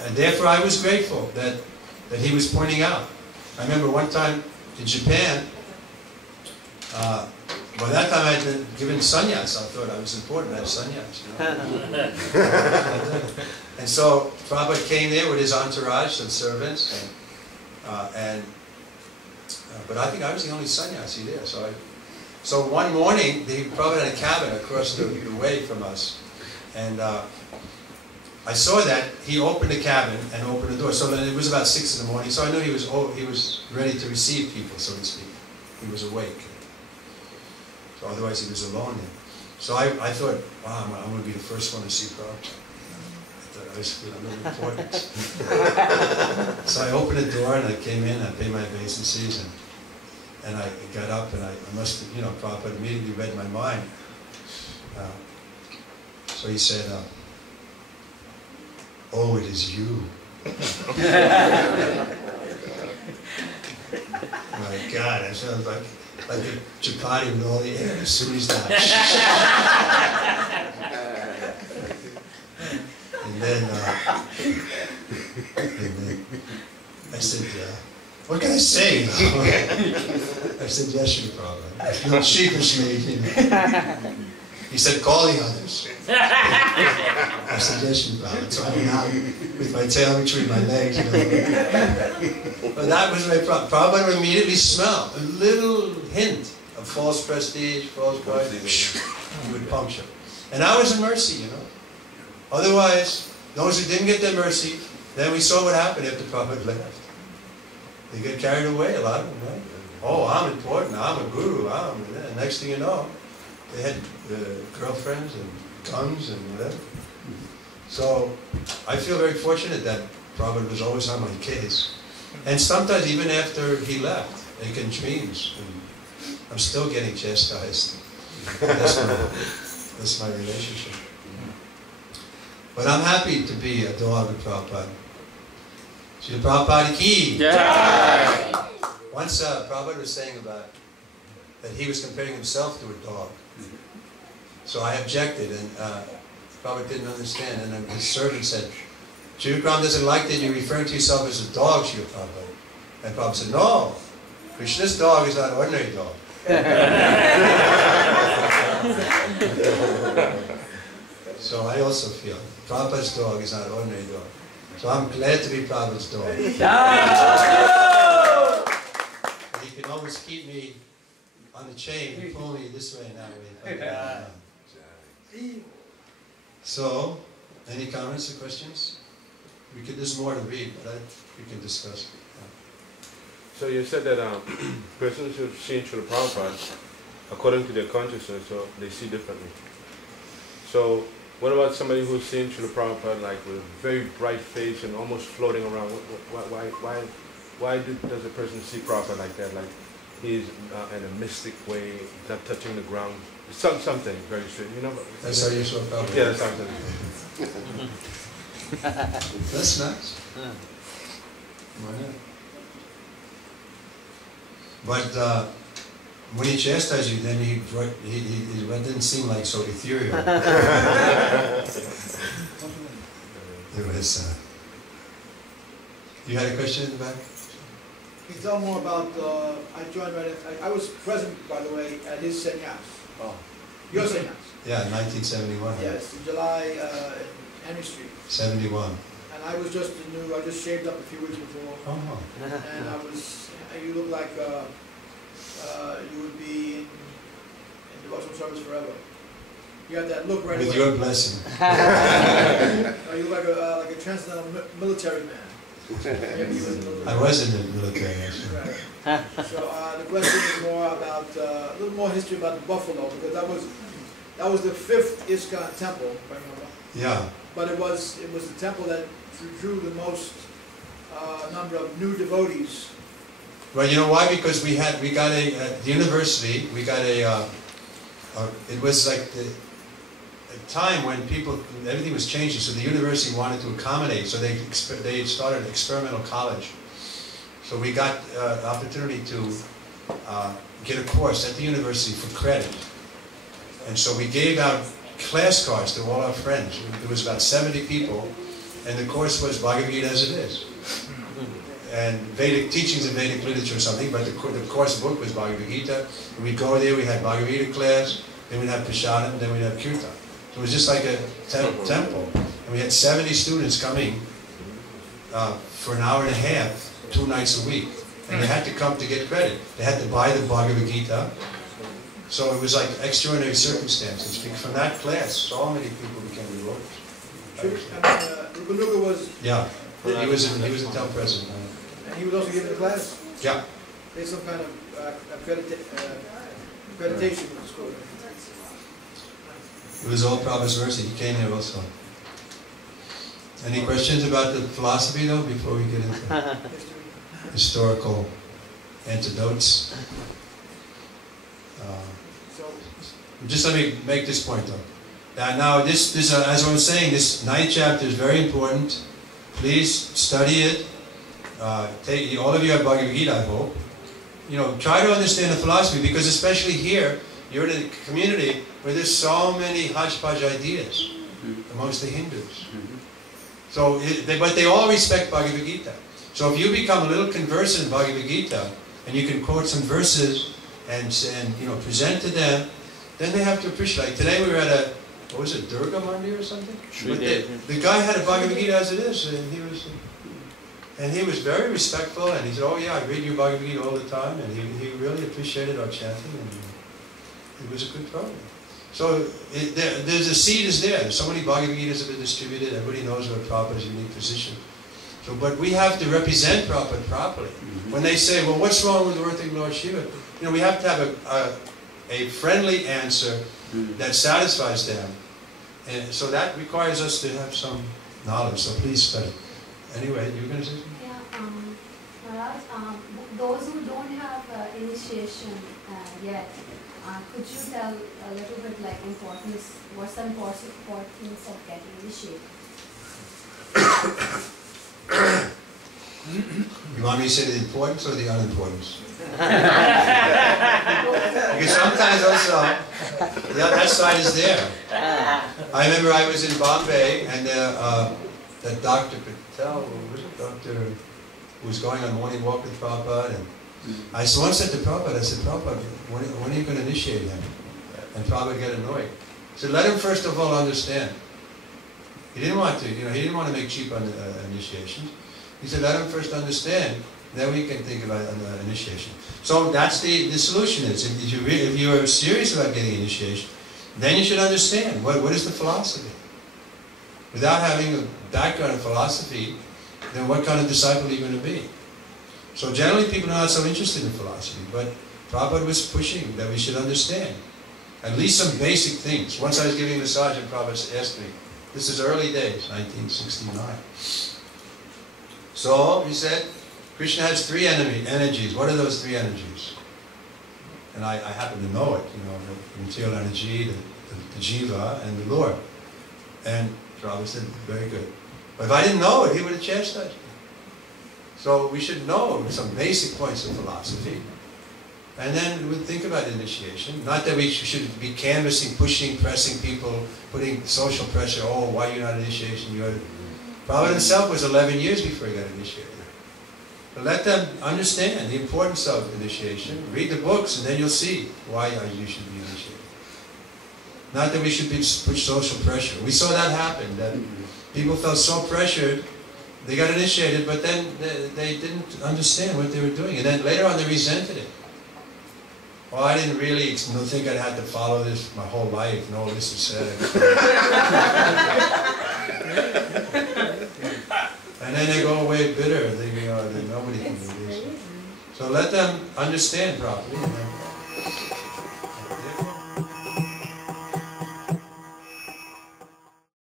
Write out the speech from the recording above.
And therefore I was grateful that he was pointing out. I remember one time in Japan, by that time I had been given sannyas. I thought I was important, I had sannyas. You know? And so Prabhupada came there with his entourage, some servants, but I think I was the only sannyasi there. So one morning, Prabhupada had a cabin across the way from us, and I saw that he opened the cabin and opened the door. So then it was about 6 in the morning. So I knew he was ready to receive people, so to speak. He was awake. So otherwise he was alone there. So I thought, wow, I'm going to be the first one to see Prabhupada. I thought I was a little important. So I opened the door and I came in. I paid my obeisances and I got up and I must have, Prabhupada immediately read my mind. So he said, "Oh, it is you." My God, I sound like a chapati with all the air as soon as that. and then I said, "What can I say?" I said, "Yes, Shri Prabhupada." I feel sheepishly, He said, "Call the others." I said, "Yes, Shri Prabhupada." So I went out with my tail between my legs. But that was my problem. Prabhupada would immediately smell a little hint of false prestige, false pride. He would puncture. And that was a mercy, Otherwise, those who didn't get their mercy, then we saw what happened after Prabhupada left. They get carried away, a lot of them, right? Oh, I'm important, I'm a guru, and next thing you know, they had girlfriends and guns and whatever. So I feel very fortunate that Prabhupada was always on my case. And sometimes even after he left, like in dreams, I'm still getting chastised. That's my relationship. But I'm happy to be a dog of Prabhupada. Srila Prabhupada ki. Yeah. Once Prabhupada was saying about that he was comparing himself to a dog. So I objected, and Prabhupada didn't understand. And then his servant said, "Trivikrama doesn't like that you're referring to yourself as a dog, Srila Prabhupada." And Prabhupada said, "No, Krishna's dog is not an ordinary dog." So I also feel Prabhupada's dog is not an ordinary dog. So I'm glad to be Prabhupada's dog. But he can always keep me on the chain and pull me this way and that way. So, any comments or questions? There's more to read, but we can discuss. So you said that persons who see Srila Prabhupada, according to their consciousness, so they see differently. So what about somebody who's seen Srila Prabhupada like with a very bright face and almost floating around? Why does a person see Prabhupada like that? Like he's in a mystic way, not touching the ground. Something very strange, That's how you saw Prabhupada? Yeah, that's how I That's nice. Yeah. Why not? But when he chastised you, then it didn't seem like so ethereal. It was. You had a question in the back? Can you tell more about? I joined right. I was present, by the way, at his sannyas. Oh. Your sannyas. Yeah, 1971. Yes, in July, in Henry Street. 71. And I was just new. I just shaved up a few weeks before. Oh. And I was. You look like you would be in devotional service forever. You got that look right away. With your blessing. You look like a transcendental military man. I was in the military, actually. Right. So the question is more about a little more history about the buffalo, because that was the 5th ISKCON temple, if I remember. Yeah. But it was the temple that drew the most number of new devotees. Well, you know why? Because we got a at the university. We got it was like a time when everything was changing. So the university wanted to accommodate. So they started an experimental college. So we got the opportunity to get a course at the university for credit. And so we gave out class cards to all our friends. There was about 70 people, and the course was Bhagavad Gita as it is. And Vedic teachings in Vedic literature or something, but the course book was Bhagavad Gita. And we'd go there, we had Bhagavad Gita class, then we'd have Prasadam, then we'd have Kirtan. So it was just like a temple. And we had 70 students coming for an hour and a half, 2 nights a week. And they had to come to get credit. They had to buy the Bhagavad Gita. So it was like extraordinary circumstances. From that class, so many people became devotees. Rupanuga was... Yeah, he was a town president. And he was also given a class? Yeah. There's some kind of accreditation with the school. It was all Prabhupada's mercy. He came here also. Any questions about the philosophy though, before we get into historical antidotes? Just let me make this point though. Now this as I was saying, this 9th chapter is very important. Please study it. All of you have Bhagavad Gita, I hope. You know, try to understand the philosophy, because especially here, you're in a community where there's so many hodgepodge ideas amongst the Hindus. So, but they all respect Bhagavad Gita. So if you become a little conversant in Bhagavad Gita, and you can quote some verses and you know, present to them, then they have to appreciate. Like today we were at a, what was it, Durga Mandir or something? But the guy had a Bhagavad Gita as it is, and he was very respectful, and he said, oh yeah, I read your Bhagavad Gita all the time, and he really appreciated our chanting, and it was a good program. So there's a seed is there. So many Bhagavad Gitas have been distributed. Everybody knows what Prabhupada's unique position. So, but we have to represent Prabhupada properly. When they say, well, what's wrong with worshiping Lord Shiva? You know, we have to have a friendly answer that satisfies them. And so that requires us to have some knowledge. So please study. Anyway, you were going to say something? Yeah, Maharaj, those who don't have initiation yet, could you tell a little bit like importance, what's the importance of getting initiated? You want me to say the importance or the unimportance? Because sometimes also, yeah, that side is there. I remember I was in Bombay, and that Dr. Patel, who was a doctor who was going on morning walk with Prabhupada, and I once said to Prabhupada, I said, Prabhupada, when are you going to initiate him? And Prabhupada got annoyed. He said, let him first of all understand. He didn't want to, you know, he didn't want to make cheap on initiations. He said, let him first understand, then we can think about initiation. So that's the solution is, if you are serious about getting initiation, then you should understand, what is the philosophy? Without having a background in philosophy, then what kind of disciple are you going to be? So generally people are not so interested in philosophy, but Prabhupada was pushing that we should understand at least some basic things. Once I was giving a massage and Prabhupada asked me, this is early days, 1969. So he said, Krishna has 3 energies. What are those 3 energies? And I happen to know it, you know, the material energy, the jiva, and the Lord. And Prabhupada said, very good. But if I didn't know it, he would have chastised me. So we should know some basic points of philosophy. And then we would think about initiation. Not that we should be canvassing, pushing, pressing people, putting social pressure, oh, why are you not initiation? Prabhupada himself was 11 years before he got initiated. But let them understand the importance of initiation. Read the books and then you'll see why you should be initiated. Not that we should push social pressure. We saw that happen, that people felt so pressured, they got initiated, but then they didn't understand what they were doing. And then later on they resented it. Well, I didn't really think I'd have to follow this my whole life. No, this is sad. And then they go away bitter, thinking, oh, nobody can do this. So let them understand properly.